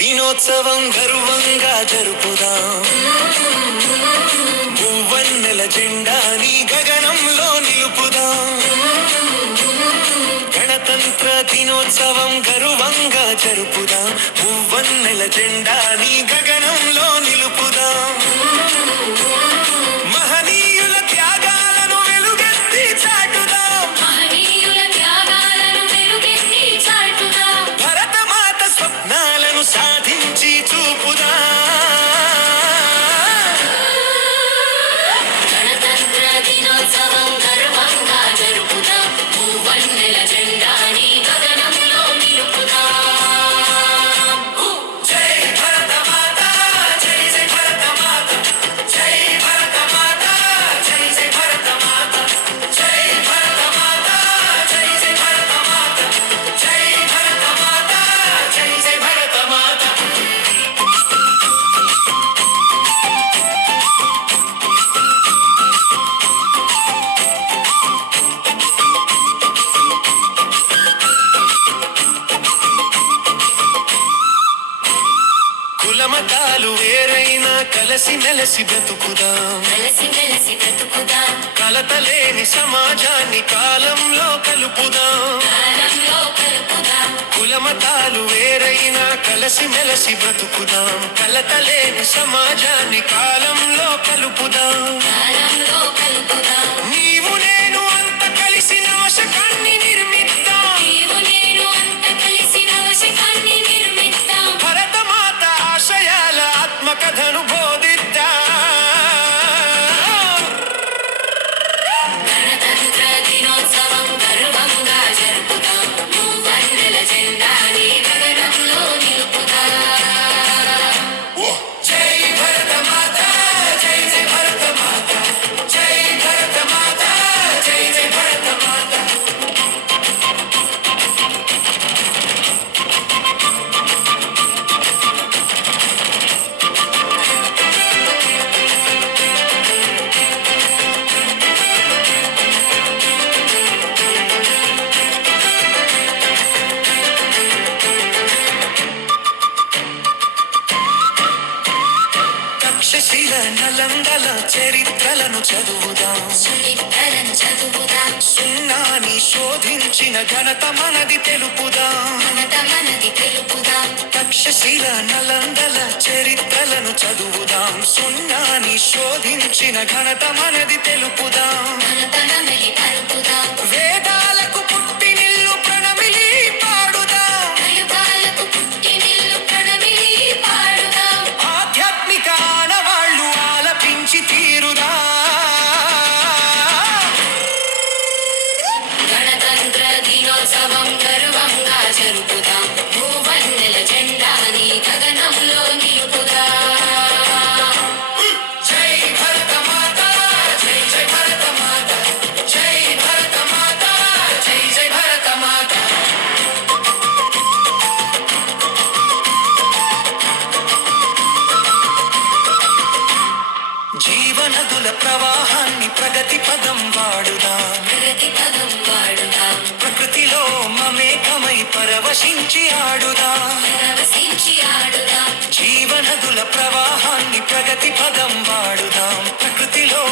దినోత్సవం గర్వంగా జరుపుదాం. మూవన్నెల జెండాని గగనంలో నిలుపుదాం. గణతంత్ర దినోత్సవం గర్వంగా జరుపుదాం. మూవన్నెల జెండాని గగనంలో నిలుపుదాం. మహనీయుల త్యాగాలను వెలుగెత్తి చాటుదాం. భరతమాత స్వప్నాలను సాధించి చూపుదాం. గణతంత్ర దినోత్సవం గర్వంగా జరుపుదాం. మూవన్నెల జెండాని గగనంలో నిలుపుదాం. జై భరతమాత, జై జై భరతమాత, జై భరతమాత, జై జై భరతమాత, జై భరతమాత, జై జై భరతమాత, జై భరతమాత, జై జై భరతమాత. కులమతాలు వేరైనా కలిసి మెలసి బ్రతుకుదాం. కలిసి మెలిసి బ్రతుకుదాం. కలతలేని సమాజాన్ని కాలంలో కలుపుదాం. కాలంలో కలుపుదాం. కులమతాలు వేరైనా కలిసి మెలసి బ్రతుకుదాం. కలతలేని సమాజాన్ని కాలంలో కలుపుదాం. కాలంలో కలుపుదాం. నీవు నేను అంత కలిసి నాశకాన్ని నిర్మిద్దాం. నీవు నేను అంత కలిసి నవశకాన్ని నిర్మిద్దాం. భరతమాత ఆశయాల ఆత్మకథను బోధిద్దాం. గణతంత్ర దినోత్సవం గర్వంగా జరుపుదాం. మూవన్నెల జెండాని గగనంలో నిలుపుదాం. జై భరతమాత, జై జై భరతమాత, జై భరతమాత, జై జై భరతమాత. తక్షశిల నలందల చరిత్రలను చదువుదాం. చరిత్రలను చదువుదాం. సున్నాని శోధించిన ఘనత మనది తెలుపుదాం. ఘనత మనది తెలుపుదాం. తక్షశిల నలందల చరిత్రలను చదువుదాం. సున్నాని శోధించిన ఘనత మనది తెలుపుదాం. ఘనత నమిలి పలుకుదాం. వేదాలకు పుట్టినిల్లు ప్రణమిలి పాడుదాం. కలుగాలకు పుట్టినిల్లు ప్రణమిలి పాడుదాం. ఆధ్యాత్మిక ఆనవాళ్ళు ఆలపించి తీరుదాం. గణతంత్ర దినోత్సవం గర్వంగా జరుపుదాం. మూవన్నెల జెండాని గగనంలో నిలుపుదాం. జై భరతమాత, జై జై భరతమాత, జై భరతమాత, జై జై భరతమాత. జీవనదుల ప్రవాహాన్ని ప్రగతి పదం వాడుదాం. ప్రగతి పదం వాడుదాం. ప్రకృతిలో మమేకమై పరవశించి ఆడుదాం. పరవశించి ఆడుదాం. జీవనదుల ప్రవాహాన్ని ప్రగతి పదం వాడుదాం. ప్రకృతిలో